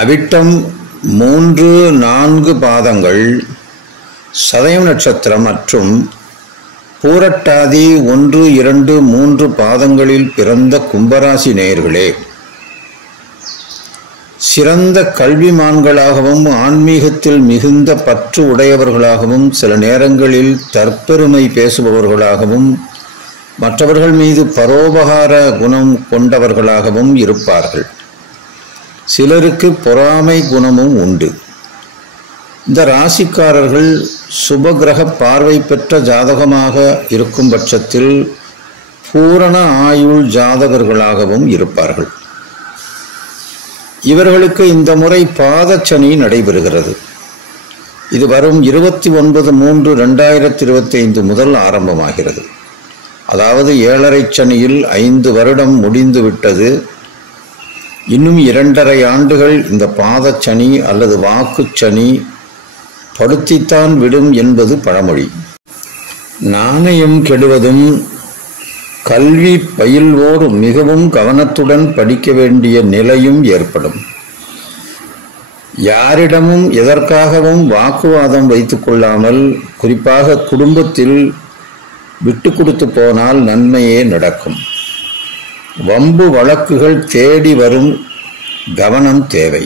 அவிட்டம் 3-4 பாதங்கள், சதயம் நட்சத்திரம் மற்றும் பூரட்டாதி 1-2-3 பாதங்களில் பிறந்த கும்பராசி நேயர்களே, சிறந்த கல்விமான்களாகவும் ஆன்மீகத்தில் மிகுந்த பற்று உடையவர்களாகவும் சில நேரங்களில் தற்பெருமை பேசுபவர்களாகவும் மற்றவர்கள் மீது பரோபகார குணம் கொண்டவர்களாகவும் இருப்பார்கள். சிலருக்கு பொறாமை குணமும் உண்டு. இந்த ராசிக்காரர்கள் சுபகிரக பார்வை பெற்ற ஜாதகமாக இருக்கும் பட்சத்தில் பூரண ஆயுள் ஜாதகர்களாகவும் இருப்பார்கள். இவர்களுக்கு இந்த முறை பாதச்சனி நடைபெறுகிறது. இது வரும் 29/3/2025 முதல் ஆரம்பமாகிறது. அதாவது 7.5 சனியில் 5 வருடம் முடிந்து விட்டது. இன்னும் 2.5 ஆண்டுகள் இந்த பாதச்சனி அல்லது வாக்குச்சனி படுத்தித்தான் விடும் என்பது பழமொழி. நாணயம் கெடுவதும், கல்வி பயில்வோர் மிகவும் கவனத்துடன் படிக்க வேண்டிய நிலையும் ஏற்படும். யாரிடமும் எதற்காகவும் வாக்குவாதம் வைத்துக் கொள்ளாமல், குறிப்பாக குடும்பத்தில் விட்டு கொடுத்து போனால் நன்மையே நடக்கும். வம்பு வழக்குகள் தேடி வரும், கவனம் தேவை.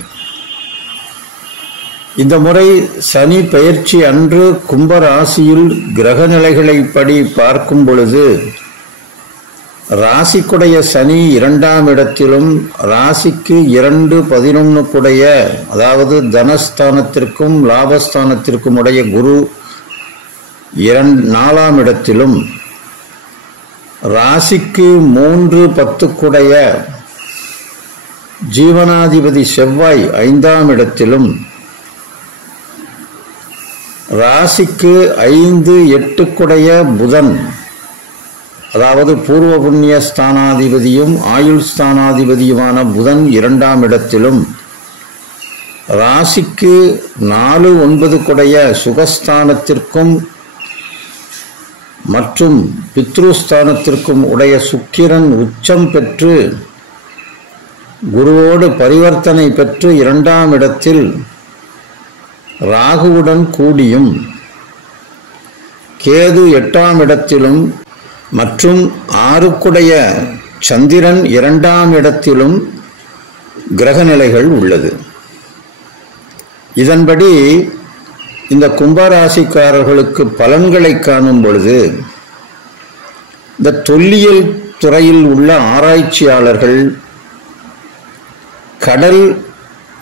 இந்த முறை சனி பெயர்ச்சி அன்று கும்பராசியில் கிரக நிலைகளை படி பார்க்கும் பொழுது ராசிக்குடைய சனி 2ஆம் இடத்திலும், ராசிக்கு 2-11 குடைய, அதாவது தனஸ்தானத்திற்கும் லாபஸ்தானத்திற்கும் உடைய குரு 4ஆம் இடத்திலும், ராசிக்கு 3-10 குடைய ஜீவனாதிபதி செவ்வாய் 5ஆம் இடத்திலும், ராசிக்கு 5-8 குடைய புதன், அதாவது பூர்வ புண்ணிய ஸ்தானாதிபதியும் ஆயுள் ஸ்தானாதிபதியுமான புதன் 2ஆம் இடத்திலும், ராசிக்கு 4-9 குடைய சுகஸ்தானத்திற்கும் மற்றும் பித்ருஸ்தானத்திற்கும் உடைய சுக்கிரன் உச்சம் பெற்று குருவோடு பரிவர்த்தனை பெற்று 2ஆம் இடத்தில் ராகுவுடன் கூடியும், கேது 8ஆம் இடத்திலும் மற்றும் 6 குடைய சந்திரன் 2ஆம் இடத்திலும் கிரக நிலைகள் உள்ளது. இதன்படி இந்த கும்பராசிக்காரர்களுக்கு பலன்களை காணும் பொழுது, இந்த தொல்லியல் துறையில் உள்ள ஆராய்ச்சியாளர்கள், கடல்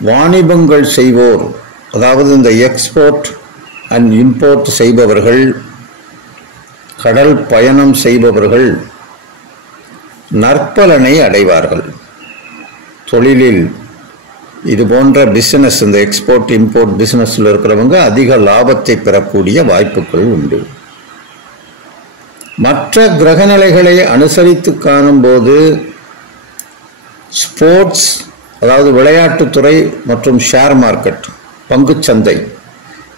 வாணிபங்கள் செய்வோர், அதாவது இந்த எக்ஸ்போர்ட் அண்ட் இம்போர்ட் செய்பவர்கள், கடல் பயணம் செய்பவர்கள் நற்பலனை அடைவார்கள். தொழிலில் இது போன்ற பிசினஸ், இந்த எக்ஸ்போர்ட் இம்போர்ட் பிசினஸ்ல இருக்கிறவங்க அதிக லாபத்தை பெறக்கூடிய வாய்ப்புகள் உண்டு. மற்ற கிரகநிலைகளை அனுசரித்து காணும்போது ஸ்போர்ட்ஸ், அதாவது விளையாட்டுத்துறை மற்றும் ஷேர் மார்க்கெட், பங்குச்சந்தை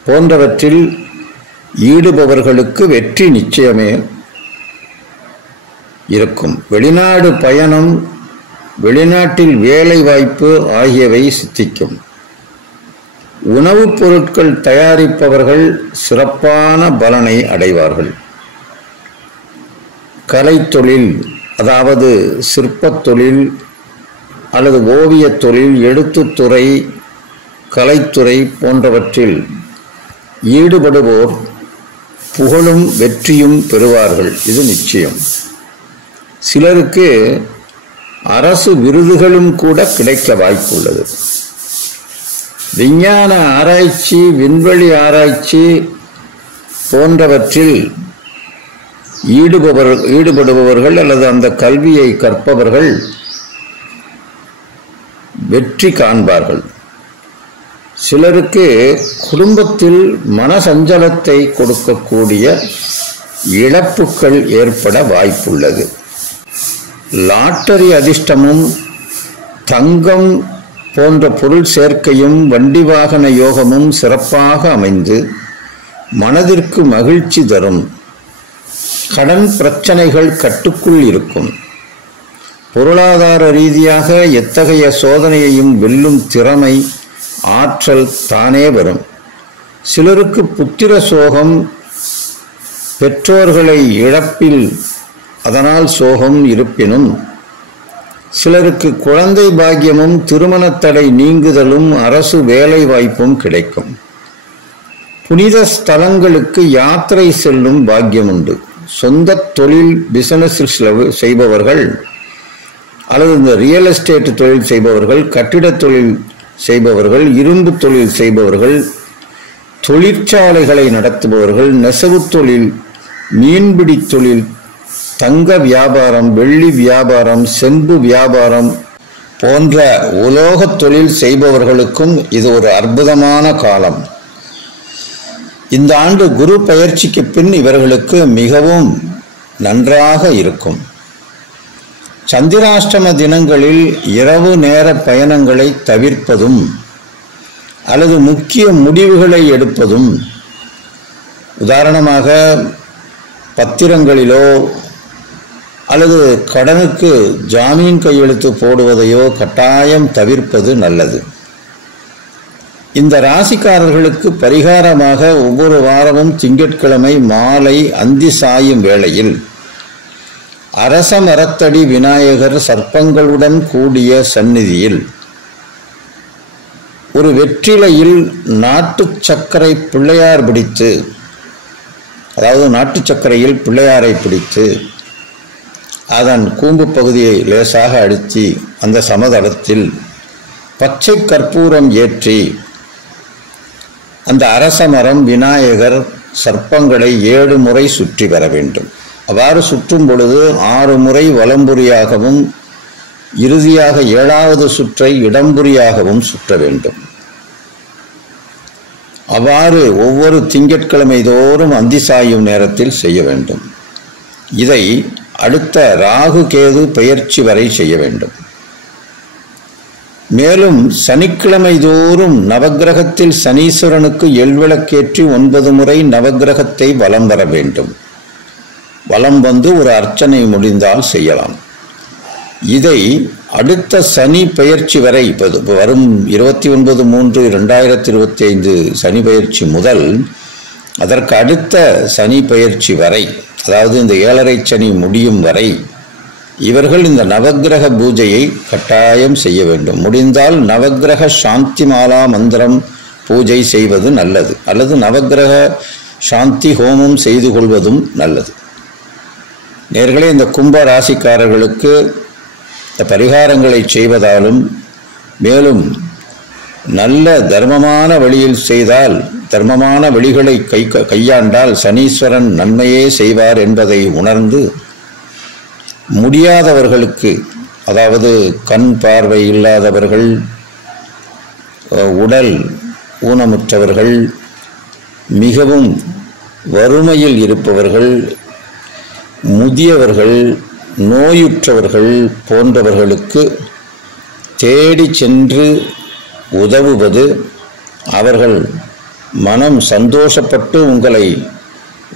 போன்றவற்றில் ஈடுபவர்களுக்கு வெற்றி நிச்சயமே இருக்கும். வெளிநாடு பயணம், வெளிநாட்டில் வேலை வாய்ப்பு ஆகியவை சித்திக்கும். உணவுப் பொருட்கள் தயாரிப்பவர்கள் சிறப்பான பலனை அடைவார்கள். கலைத்தொழில், அதாவது சிற்பத் தொழில் அல்லது ஓவியத் தொழில், எழுத்துத்துறை, கலைத்துறை போன்றவற்றில் ஈடுபடுவோர் புகழும் வெற்றியும் பெறுவார்கள். இது நிச்சயம். சிலருக்கு அரசு விருதுகளும் கூட கிடைக்க வாய்ப்புள்ளது. விஞ்ஞான ஆராய்ச்சி, விண்வெளி ஆராய்ச்சி போன்றவற்றில் ஈடுபடுபவர்கள் அல்லது அந்த கல்வியை கற்பவர்கள் வெற்றி காண்பார்கள். சிலருக்கு குடும்பத்தில் மனசஞ்சலத்தை கொடுக்கக்கூடிய இழப்புகள் ஏற்பட வாய்ப்புள்ளது. லாட்டரி அதிர்ஷ்டமும் தங்கம் போன்ற பொருள் சேர்க்கையும் வண்டி வாகன யோகமும் சிறப்பாக அமைந்து மனதிற்கு மகிழ்ச்சி தரும். கடன் பிரச்சனைகள் கட்டுக்குள் இருக்கும். பொருளாதார ரீதியாக எத்தகைய சோதனையையும் வெல்லும் திறமை, ஆற்றல் தானே வரும். சிலருக்கு புத்திர சோகம், பெற்றோர்களை இழப்பில் அதனால் சோகம் இருப்பினும், சிலருக்கு குழந்தை பாக்கியமும் திருமணத் தடை நீங்குதலும் அரசு வேலை வாய்ப்பும் கிடைக்கும். புனித ஸ்தலங்களுக்கு யாத்திரை செல்லும் பாக்கியம் உண்டு. சொந்த தொழில் பிசினஸ் செய்பவர்கள் அல்லது இந்த ரியல் எஸ்டேட் தொழில் செய்பவர்கள், கட்டிட தொழில் செய்பவர்கள், இரும்பு தொழில் செய்பவர்கள், தொழிற்சாலைகளை நடத்துபவர்கள், நெசவு தொழில், மீன்பிடி தொழில், தங்க வியாபாரம், வெள்ளி வியாபாரம், செம்பு வியாபாரம் போன்ற உலோக தொழில் செய்பவர்களுக்கும் இது ஒரு அற்புதமான காலம். இந்த ஆண்டு குரு பெயர்ச்சிக்கு பின் இவர்களுக்கு மிகவும் நன்றாக இருக்கும். சந்திராஷ்டம தினங்களில் இரவு நேர பயணங்களை தவிர்ப்பதும் அல்லது முக்கிய முடிவுகளை எடுப்பதும், உதாரணமாக பத்திரங்களிலோ அல்லது கடனுக்கு ஜாமீன் கையெழுத்து போடுவதையோ கட்டாயம் தவிர்ப்பது நல்லது. இந்த ராசிக்காரர்களுக்கு பரிகாரமாக ஒவ்வொரு வாரமும் திங்கட்கிழமை மாலை அந்தி சாயும் வேளையில் அரச மரத்தடி விநாயகர் சர்ப்பங்களுடன் கூடிய சந்நிதியில் ஒரு வெற்றிலையில் நாட்டு சர்க்கரை பிள்ளையார் பிடித்து, அதாவது நாட்டு சர்க்கரையில் பிள்ளையாரை பிடித்து அதன் கூம்பு பகுதியை லேசாக அழுத்தி அந்த சமதளத்தில் பச்சை கற்பூரம் ஏற்றி அந்த அரச மரம், விநாயகர், சர்ப்பங்களை 7 முறை சுற்றி வர வேண்டும். அவ்வாறு சுற்றும் பொழுது 6 முறை வலம்புரியாகவும் இறுதியாக 7வது சுற்றை இடம்புரியாகவும் சுற்ற வேண்டும். அவ்வாறு ஒவ்வொரு திங்கட்கிழமை தோறும் அந்தி சாயும் நேரத்தில் செய்ய வேண்டும். இதை அடுத்த ராகு கேது பெயர்ச்சி வரை செய்ய வேண்டும். மேலும் சனிக்கிழமை தோறும் நவக்கிரகத்தில் சனீஸ்வரனுக்கு எள்விளக்கேற்றி 9 முறை நவக்கிரகத்தை வலம் வர வேண்டும். வலம் வந்து ஒரு அர்ச்சனை முடிந்தால் செய்யலாம். இதை அடுத்த சனி பெயர்ச்சி வரை, வரும் 29/3/2025 சனி பெயர்ச்சி முதல் அதற்கு அடுத்த சனி பெயர்ச்சி வரை, அதாவது இந்த 7.5 சனி முடியும் வரை இவர்கள் இந்த நவக்கிரக பூஜையை கட்டாயம் செய்ய வேண்டும். முடிந்தால் நவக்கிரக சாந்தி மாலா மந்திரம் பூஜை செய்வது நல்லது, அல்லது நவக்கிரக சாந்தி ஹோமம் செய்து கொள்வதும் நல்லது. நேர்களே, இந்த கும்ப ராசிக்காரர்களுக்கு இந்த பரிகாரங்களை செய்வதாலும், மேலும் நல்ல தர்மமான வழியில் செய்தால், தர்மமான வழிகளை கையாண்டால் சனீஸ்வரன் நன்மையே செய்வார் என்பதை உணர்ந்து, முடியாதவர்களுக்கு, அதாவது கண் பார்வை இல்லாதவர்கள், உடல் ஊனமுற்றவர்கள், மிகவும் வறுமையில் இருப்பவர்கள், முதியவர்கள், நோயுற்றவர்கள் போன்றவர்களுக்கு தேடி சென்று உதவுவது, அவர்கள் மனம் சந்தோஷப்பட்டு உங்களை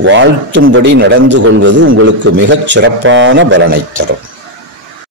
வாழ்த்தும்படி நடந்து கொள்வது உங்களுக்கு மிகச் சிறப்பான பலனை தரும்.